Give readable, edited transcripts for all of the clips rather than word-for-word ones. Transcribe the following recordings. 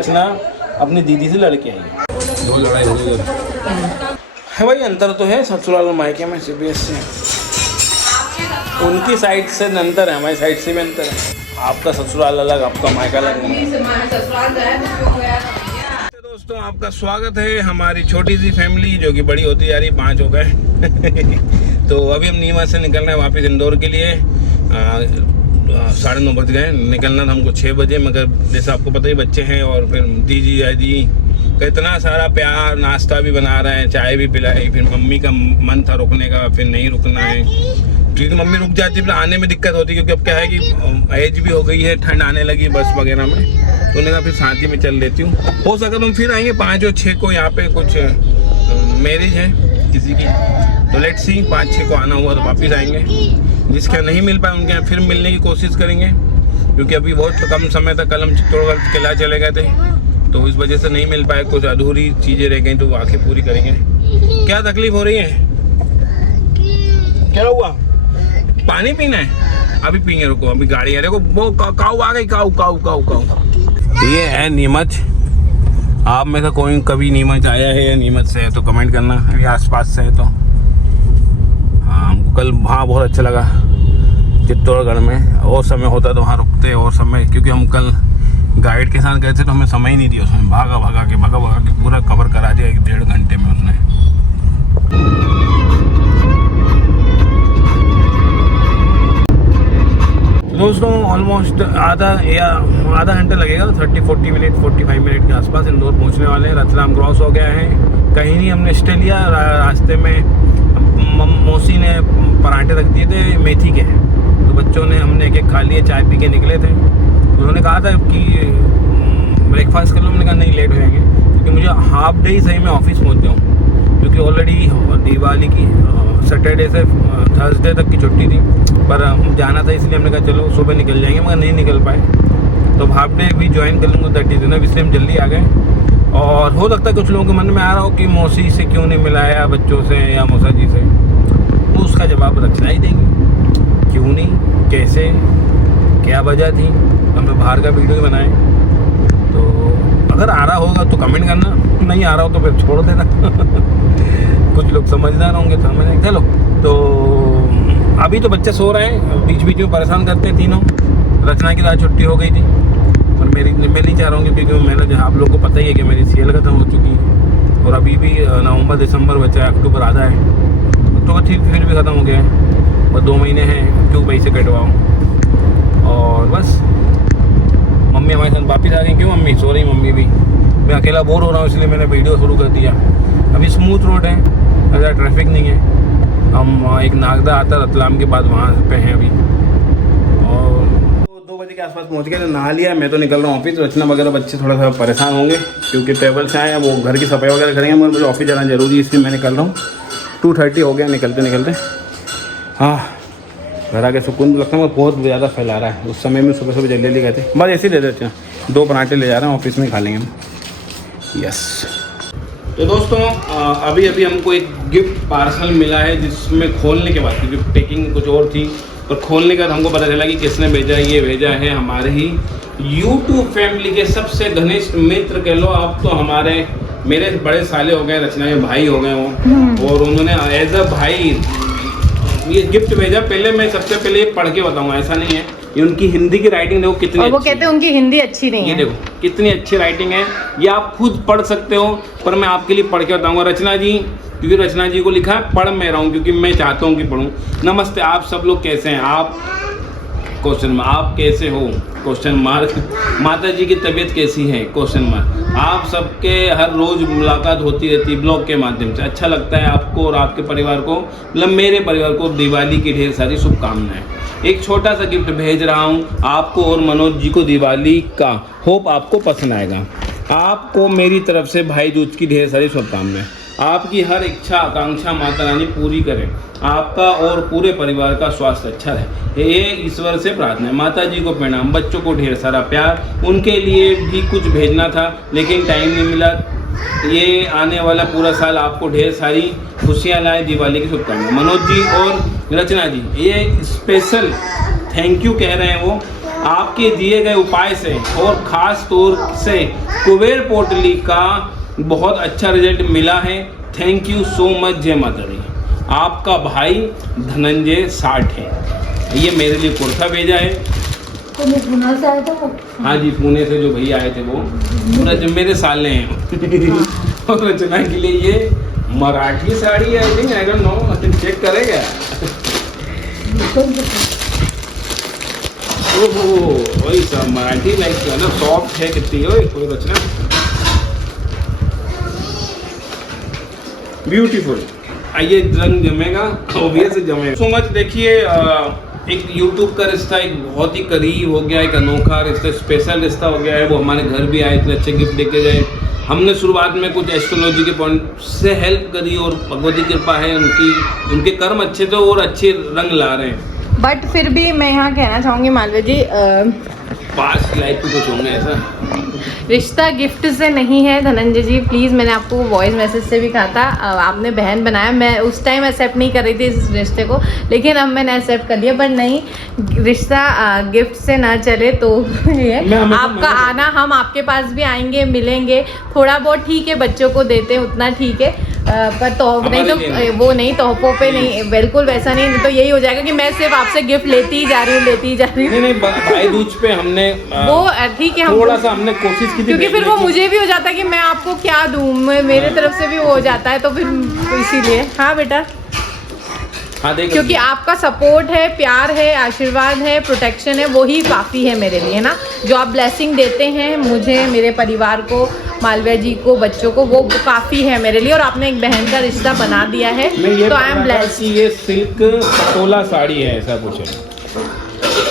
रचना अपनी दीदी से लड़के आई है, दो लड़ाई हो गई है भाई। अंतर तो है ससुराल और मायके में CBS से, उनकी साइड से अंतर है, हमारी साइड से भी अंतर है। आपका ससुराल अलग, आपका मायका अलग। दोस्तों आपका स्वागत है हमारी छोटी सी फैमिली जो कि बड़ी होती जा रही, 5 हो गए। तो अभी हम नीमच से निकल रहे हैं वापस इंदौर के लिए। 9:30 बज गए, निकलना था हमको 6 बजे, मगर जैसे आपको पता ही बच्चे हैं और फिर दीदी जाजी का इतना सारा प्यार, नाश्ता भी बना रहे हैं, चाय भी पिलाई, फिर मम्मी का मन था रुकने का, फिर नहीं रुकना है क्योंकि मम्मी रुक जाती फिर आने में दिक्कत होती, क्योंकि अब क्या है कि एज भी हो गई है, ठंड आने लगी बस वगैरह में, तो उन्होंने कहा फिर साथ ही में चल लेती हूँ। हो सका तो हम फिर आएंगे 5 और 6 को, यहाँ पे कुछ मैरिज है किसी की, तो लेट्स सी 5-6 को आना हुआ तो वापस आएंगे। जिसके यहाँ नहीं मिल पाए उनके यहाँ फिर मिलने की कोशिश करेंगे, क्योंकि अभी बहुत कम समय तक कल हम चित्तौड़गढ़ किला चले गए थे, तो इस वजह से नहीं मिल पाए, कुछ अधूरी चीज़ें रह गई तो वो आके पूरी करेंगे। क्या तकलीफ हो रही है, क्या हुआ? पानी पीना है? अभी पीएंगे, रुको अभी गाड़ी है। देखो वो काऊ आ गई, काऊ काऊ काऊ काऊ। ये है नीमच। आप में से कोई कभी नीमच आया है या नीमच से है तो कमेंट करना, अभी आसपास से है तो। हाँ हमको कल वहाँ बहुत अच्छा लगा चित्तौड़गढ़ में, और समय होता तो वहाँ रुकते, और समय क्योंकि हम कल गाइड के साथ गए थे तो हमें समय ही नहीं दिया, उसमें भागा भागा के पूरा कवर करा दिया 1-1.5 घंटे में उसने। दोस्तों ऑलमोस्ट आधा घंटा लगेगा, 30-40 मिनट 45 मिनट के आसपास इंदौर पहुंचने वाले हैं। रतलाम क्रॉस हो गया है, कहीं नहीं हमने स्टे लिया। रास्ते में मौसी ने पराठे रख दिए थे मेथी के, तो बच्चों ने हमने एक खा लिए, चाय पी के निकले थे। उन्होंने कहा था कि ब्रेकफास्ट कर लो, मैंने कहा नहीं लेट हो जाएंगे, क्योंकि मुझे हाफ डे ही सही में ऑफिस पहुँच जाऊँ, क्योंकि ऑलरेडी दिवाली की सैटरडे से थर्सडे तक की छुट्टी थी, पर जाना था इसलिए हमने कहा चलो सुबह निकल जाएंगे, मगर नहीं निकल पाए, तो हाफ डे भी ज्वाइन कर लूँगा 30 दिन, इसलिए हम जल्दी आ गए। और हो सकता है कुछ लोगों के मन में आ रहा हो कि मौसी से क्यों नहीं मिलाया, बच्चों से या मौसा जी से, तो उसका जवाब रचना ही देंगे, क्यों नहीं, कैसे, क्या वजह थी, हमने बाहर का वीडियो बनाए। तो अगर आ रहा होगा तो कमेंट करना, नहीं आ रहा हो तो फिर छोड़ देना। कुछ लोग समझदार होंगे तो समझेंगे। चलो तो अभी तो बच्चे सो रहे हैं, बीच बीच में परेशान करते हैं तीनों। रचना की रात छुट्टी हो गई थी, और मैं नहीं चाह रहा हूँ क्योंकि मैंने आप लोगों को पता ही है कि मेरी सीएल खत्म हो चुकी है, और अभी भी नवंबर दिसंबर बचा है, अक्टूबर आधा है, अक्टूबर ठीक फिर भी ख़त्म हो गया है, और 2 महीने हैं, क्यों पैसे कटवाऊँ। और बस मम्मी हमारे साथ वापस आ गई। क्यों मम्मी सो रही? मम्मी भी, मैं अकेला बोर हो रहा हूँ इसलिए मैंने वीडियो शुरू कर दिया। अभी स्मूथ रोड है, ज़्यादा ट्रैफिक नहीं है। हम एक नागदा आता है रतलाम के बाद, वहाँ पे हैं अभी, और 2 बजे के आसपास पहुँच गए, तो नहा लिया। मैं तो निकल रहा हूँ ऑफिस। रचना वगैरह बच्चे थोड़ा सा परेशान होंगे क्योंकि ट्रेवल से आए हैं, वो घर की सफाई वगैरह करेंगे, मगर मुझे ऑफिस जाना जरूरी है इसलिए मैं निकल रहा हूँ। 2:30 हो गया निकलते। हाँ घर आके सुकून लगता है, बहुत ज़्यादा फैला रहा है। उस समय में सुबह जल्दी गए थे, बस ऐसे ही दे देते हैं। 2 पराठे ले जा रहे हैं, ऑफिस में खा लेंगे हम। यस। तो दोस्तों अभी हमको एक गिफ्ट पार्सल मिला है, जिसमें खोलने के बाद, क्योंकि पैकिंग कुछ और थी, और खोलने के बाद हमको पता चला कि किसने भेजा है। ये भेजा है हमारे ही YouTube फैमिली के सबसे घनिष्ठ मित्र कह लो आप, तो मेरे बड़े साले हो गए, रचना के भाई हो गए वो, और उन्होंने एज अ भाई ये गिफ्ट भेजा। पहले मैं सबसे पहले ये पढ़ के बताऊंगा, ऐसा नहीं है, ये उनकी हिंदी की राइटिंग देखो कितनी, और वो कहते हैं उनकी हिंदी अच्छी नहीं है। ये देखो कितनी अच्छी राइटिंग है, ये आप खुद पढ़ सकते हो, पर मैं आपके लिए पढ़ के बताऊंगा। रचना जी, क्योंकि रचना जी को लिखा है, पढ़ मैं रहा हूँ क्योंकि मैं चाहता हूँ कि पढ़ूँ। नमस्ते, आप सब लोग कैसे हैं? आप क्वेश्चन मार्क, आप कैसे हो क्वेश्चन मार्क, माता जी की तबीयत कैसी है क्वेश्चन मार्क। आप सबके हर रोज़ मुलाकात होती रहती है ब्लॉग के माध्यम से, अच्छा लगता है आपको और आपके परिवार को, मतलब मेरे परिवार को दिवाली की ढेर सारी शुभकामनाएं। एक छोटा सा गिफ्ट भेज रहा हूं आपको और मनोज जी को दिवाली का, होप आपको पसंद आएगा। आपको मेरी तरफ से भाई दूज की ढेर सारी शुभकामनाएं। आपकी हर इच्छा आकांक्षा माता रानी पूरी करें, आपका और पूरे परिवार का स्वास्थ्य अच्छा रहे, ये ईश्वर से प्रार्थना है। माता जी को प्रणाम, बच्चों को ढेर सारा प्यार। उनके लिए भी कुछ भेजना था लेकिन टाइम नहीं मिला। ये आने वाला पूरा साल आपको ढेर सारी खुशियाँ लाए, दिवाली की शुभकामनाएं। मनोज जी और रचना जी ये स्पेशल थैंक यू कह रहे हैं वो आपके दिए गए उपाय से और ख़ास तौर से कुबेर पोटली का बहुत अच्छा रिजल्ट मिला है। Thank you so much. जय माता दी। आपका भाई धनंजय 60 है। ये मेरे लिए कुर्ता भेजा है। तो मैं पुणे से आया था। हाँ जी, पुणे से जो भैया आए थे वो मेरे साले हैं। और रचना के लिए ये मराठी साड़ी है। I think, I don't know, check करेगा। ओहो, वही सब मराठी लाइक ना, सॉफ्ट है कितनी हो कोई रचना। ब्यूटीफुल। आइए, रंग जमेगा, ऑब्वियस जमेगा। So much. देखिए, एक YouTube का रिश्ता एक बहुत ही करीब हो गया, एक अनोखा रिश्ता, स्पेशल रिश्ता हो गया है। वो हमारे घर भी आए थे, अच्छे गिफ्ट देके गए। हमने शुरुआत में कुछ एस्ट्रोलॉजी के पॉइंट से हेल्प करी और भगवती कृपा है उनके कर्म अच्छे थे और अच्छे रंग ला रहे हैं। बट फिर भी मैं यहाँ कहना चाहूँगी मालवीय जी, पास्ट लाइफ में कुछ होंगे ऐसा। रिश्ता गिफ्ट से नहीं है धनंजय जी, प्लीज़। मैंने आपको वॉइस मैसेज से भी कहा था, आपने बहन बनाया। मैं उस टाइम एक्सेप्ट नहीं कर रही थी इस रिश्ते को, लेकिन अब मैंने एक्सेप्ट कर लिया। बट नहीं, रिश्ता गिफ्ट से ना चले तो ये आपका आना, हम आपके पास भी आएंगे, मिलेंगे। थोड़ा बहुत ठीक है, बच्चों को देते हैं उतना ठीक है, पर तो नहीं तो वो नहीं, तोहफों पे नहीं, बिल्कुल वैसा नहीं। तो यही हो जाएगा कि मैं सिर्फ आपसे गिफ्ट लेती ही जा रही हूँ। नहीं, भाई दूज पे हमने वो ठीक है, थोड़ा सा हमने कोशिश की थी, क्योंकि फिर वो मुझे भी हो जाता है कि मैं आपको क्या दूं, मेरे तरफ से भी वो हो जाता है, तो फिर इसीलिए। हाँ बेटा, हाँ, क्योंकि आपका सपोर्ट है, प्यार है, आशीर्वाद है, प्रोटेक्शन है, वही काफ़ी है मेरे लिए, है ना। जो आप ब्लेसिंग देते हैं मुझे, मेरे परिवार को, मालवीय जी को, बच्चों को, वो काफ़ी है मेरे लिए। और आपने एक बहन का रिश्ता बना दिया है, तो आई एम ब्लेस्ड। ये सिल्क पटोला साड़ी है, ऐसा कुछ है।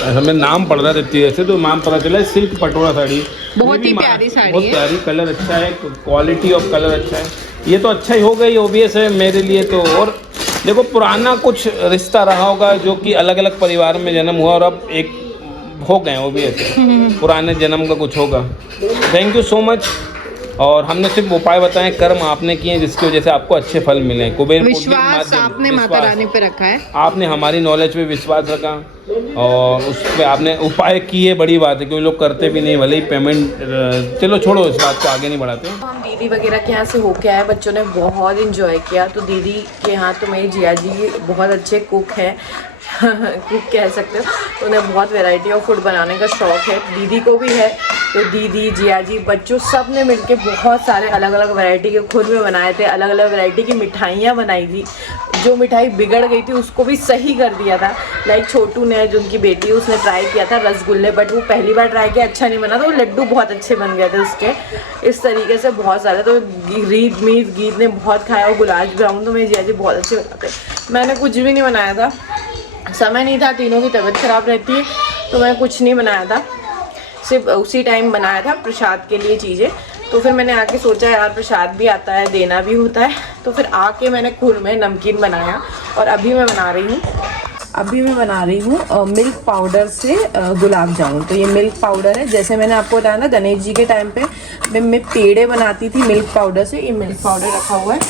ऐसा मैं नाम पढ़ रहा था ऐसे, तो नाम पता चला सिल्क पटोला साड़ी। बहुत ही प्यारी साड़ी है, बहुत प्यारी, कलर अच्छा है, क्वालिटी ऑफ कलर अच्छा है। ये तो अच्छा ही हो गई, ओबियस है मेरे लिए तो। और देखो, पुराना कुछ रिश्ता रहा होगा जो कि अलग अलग परिवार में जन्म हुआ और अब एक हो गए, ओबियस है पुराने जन्म का कुछ होगा। Thank you so much. और हमने सिर्फ उपाय बताए, कर्म आपने किए जिसकी वजह से आपको अच्छे फल मिले। कुबेर विश्वास आपने माता रानी पे रखा है, आपने हमारी नॉलेज पे विश्वास रखा और उस पर आपने उपाय किए, बड़ी बात है। क्योंकि लोग करते भी नहीं, भले ही पेमेंट। चलो छोड़ो, इस बात को आगे नहीं बढ़ाते। हम दीदी वगैरह के यहाँ से होके आए, बच्चों ने बहुत इंजॉय किया। तो दीदी के यहाँ तो मेरी जिया जी बहुत अच्छे कुक हैं, कुक कह सकते हो। तो उन्हें बहुत वैरायटी ऑफ फूड बनाने का शौक़ है, दीदी को भी है। तो दीदी, जिया जी, बच्चों सब ने मिलके बहुत सारे अलग अलग वैरायटी के खुद में बनाए थे, अलग अलग वैरायटी की मिठाइयाँ बनाई थी। जो मिठाई बिगड़ गई थी उसको भी सही कर दिया था। लाइक छोटू ने, जो उनकी बेटी है, उसने ट्राई किया था रसगुल्ले, बट वो पहली बार ट्राई किया, अच्छा नहीं बना, तो वो लड्डू बहुत अच्छे बन गए थे उसके। इस तरीके से बहुत सारे। तो गीत ने बहुत खाया, और गुलाब जामुन तो मेरी जिया जी बहुत अच्छे बनाते। मैंने कुछ भी नहीं बनाया था, समय नहीं था, तीनों की तबीयत ख़राब रहती है, तो मैं कुछ नहीं बनाया था। सिर्फ उसी टाइम बनाया था प्रसाद के लिए चीज़ें। तो फिर मैंने आके सोचा यार प्रसाद भी आता है, देना भी होता है। तो फिर आके मैंने खुद में नमकीन बनाया। और अभी मैं बना रही हूँ मिल्क पाउडर से गुलाब जामुन। तो ये मिल्क पाउडर है, जैसे मैंने आपको बताया ना गणेश जी के टाइम पे मैं पेड़े बनाती थी मिल्क पाउडर से। ये मिल्क पाउडर रखा हुआ है,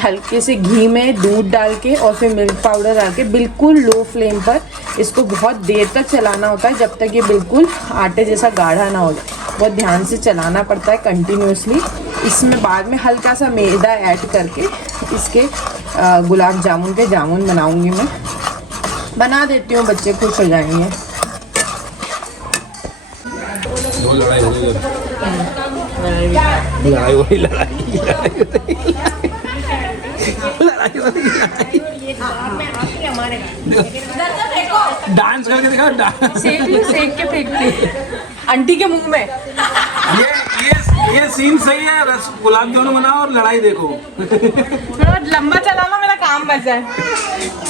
हल्के से घी में दूध डाल के और फिर मिल्क पाउडर डाल के बिल्कुल लो फ्लेम पर इसको बहुत देर तक चलाना होता है, जब तक ये बिल्कुल आटे जैसा गाढ़ा ना हो जाए। बहुत ध्यान से चलाना पड़ता है कंटिन्यूसली। इसमें बाद में हल्का सा मैदा ऐड करके इसके गुलाब जामुन के जामुन बनाऊंगी। मैं बना देती हूँ, बच्चे खुश हो जाएंगे। डांस करके दिखा, डांस सेक के फेंकती आंटी के मुंह में। ये सीन सही है। रस गुलाब जामुन बनाओ और लड़ाई देखो। लंबा चलाना मेरा काम बचा है।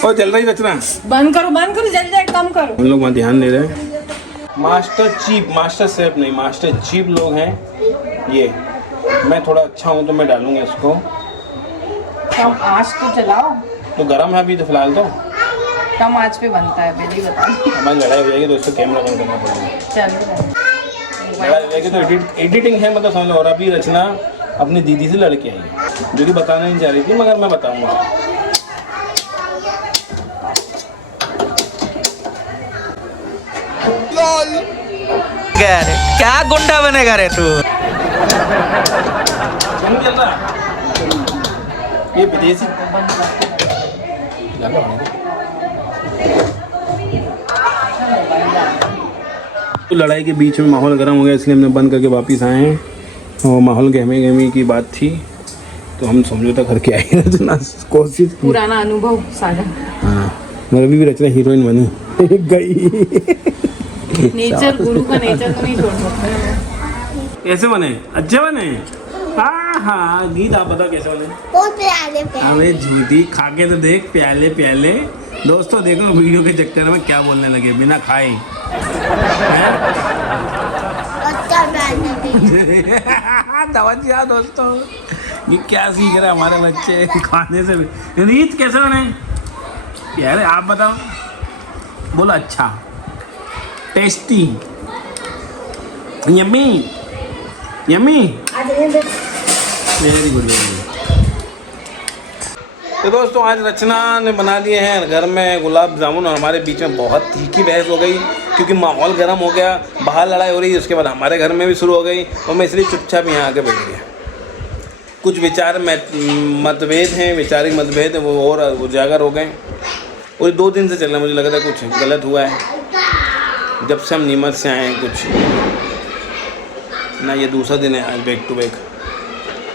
और चल रही रचना, बंद करो जल्दी जाए, कम करो। हम लोग वहाँ ध्यान दे रहे हैं। मास्टर शेफ नहीं, मास्टर चीफ लोग हैं ये। मैं थोड़ा अच्छा हूँ तो मैं डालूंगा इसको। कम आंच तो चलाओ। तो गरम है अभी तो फिलहाल, तो कम आंच पे बनता है, पहले ही बता। हमारी लड़ाई हो जाएगी तो इसको कैमरा बंद करना पड़ेगा। चलो लड़ाई हो जाएगी तो एडिटिंग है, मतलब समझ लो। और अभी रचना अपनी दीदी से लड़के आई, जो कि बताना नहीं चाह रही थी, मगर मैं बताऊंगा। क्या गुंडा बनेगा रे तू? ये विदेशी तो लड़ाई के बीच में माहौल गर्म हो गया, इसलिए हमने बंद करके वापस आए हैं। और माहौल गहमे गहमी की बात थी तो हम समझौता करके आए हैं। रचना कोशिश की। पुराना अनुभव साझा। हाँ, मगर अभी भी रचना हीरोइन बनी गई। नेचर, गुरु का नेचर को नहीं छोड़ सकते। कैसे बने? अच्छे बने? हाँ हाँ, गीत आप बताओ कैसे बने? बहुत प्यारे प्यारे। अबे झूठी, खा के तो देख, प्याले प्याले। दोस्तों देखो वीडियो के चक्कर में क्या बोलने लगे बिना खाए। अच्छा प्यारे थे। तवज्जो दोस्तों, ये क्या सीख रहे हैं हमारे बच्चे खाने से भी। रीत कैसे बने? यार आप बताओ। बोलो अच्छा, tasty, yummy yummy, very good. तो दोस्तों आज रचना ने बना लिए हैं घर में गुलाब जामुन, और हमारे बीच में बहुत तीखी बहस हो गई क्योंकि माहौल गर्म हो गया, बाहर लड़ाई हो रही है, उसके बाद हमारे घर में भी शुरू हो गई और मैं इसलिए चुपचाप यहाँ आके बैठ गया। कुछ विचार मतभेद हैं, वैचारिक मतभेद हैं, वो और उजागर हो गए और 2 दिन से चल रहा है। मुझे लग रहा है कुछ गलत हुआ है जब से हम नीमच से आए हैं। कुछ ना, ये दूसरा दिन है आज बैक टू बैक।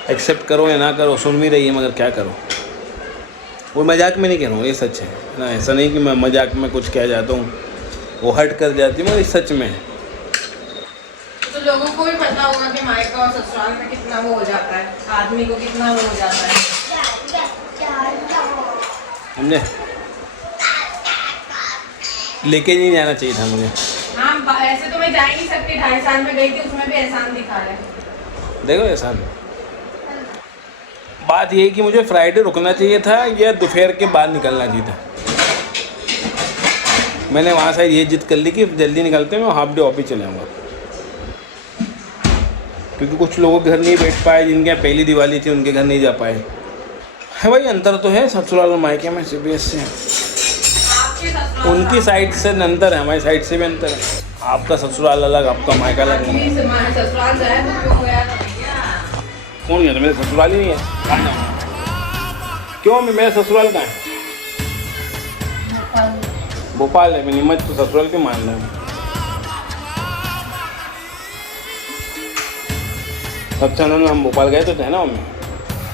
एक्सेप्ट करो या ना करो, सुन भी रही है मगर क्या करो। वो मजाक में नहीं कह रहा हूँ, ये सच है ना। ऐसा नहीं कि मैं मजाक में कुछ कह जाता हूँ, वो हर्ट कर जाती है, मगर सच में है। तो लोगों को भी पता होगा कि मायका और ससुराल में कितना वो हो जाता है, आदमी को कितना वो हो जाता है। समझे? लेके नहीं जाना चाहिए था मुझे। हाँ, ऐसे तो मैं जा ही नहीं सकती। 2.5 साल में गई थी, उसमें भी एहसान दिखा रहे हैं। देखो एहसान, बात ये है कि मुझे फ्राइडे रुकना चाहिए था या दोपहर के बाद निकलना चाहिए था। मैंने वहाँ से ये जिद कर ली कि जल्दी निकलते हैं, मैं हाफ डे ऑफिस चले जाऊँगा क्योंकि कुछ लोगों के घर नहीं बैठ पाए, जिनके यहाँ पहली दिवाली थी उनके घर नहीं जा पाए। है भाई, अंतर तो है ससुराल और मायके में सीबीएस से। उनकी साइड से अंतर है, हमारी साइड से भी अंतर है। आपका ससुराल अलग, आपका मायका अलग। ससुराल जाए तो क्यों गया था? कौन गया था? मेरे ससुराल ही नहीं है। कहाँ जाऊँगा? क्यों? मेरा ससुराल कहाँ है? भोपाल है। मैं नीमच तो ससुराल क्यों मान रहा हूँ? अच्छा ना, हम भोपाल गए तो थे ना मम्मी।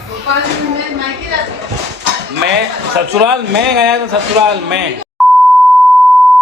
भोपाल में मैं जाती हूँ। मैं ससुराल में गया था, ससुराल में।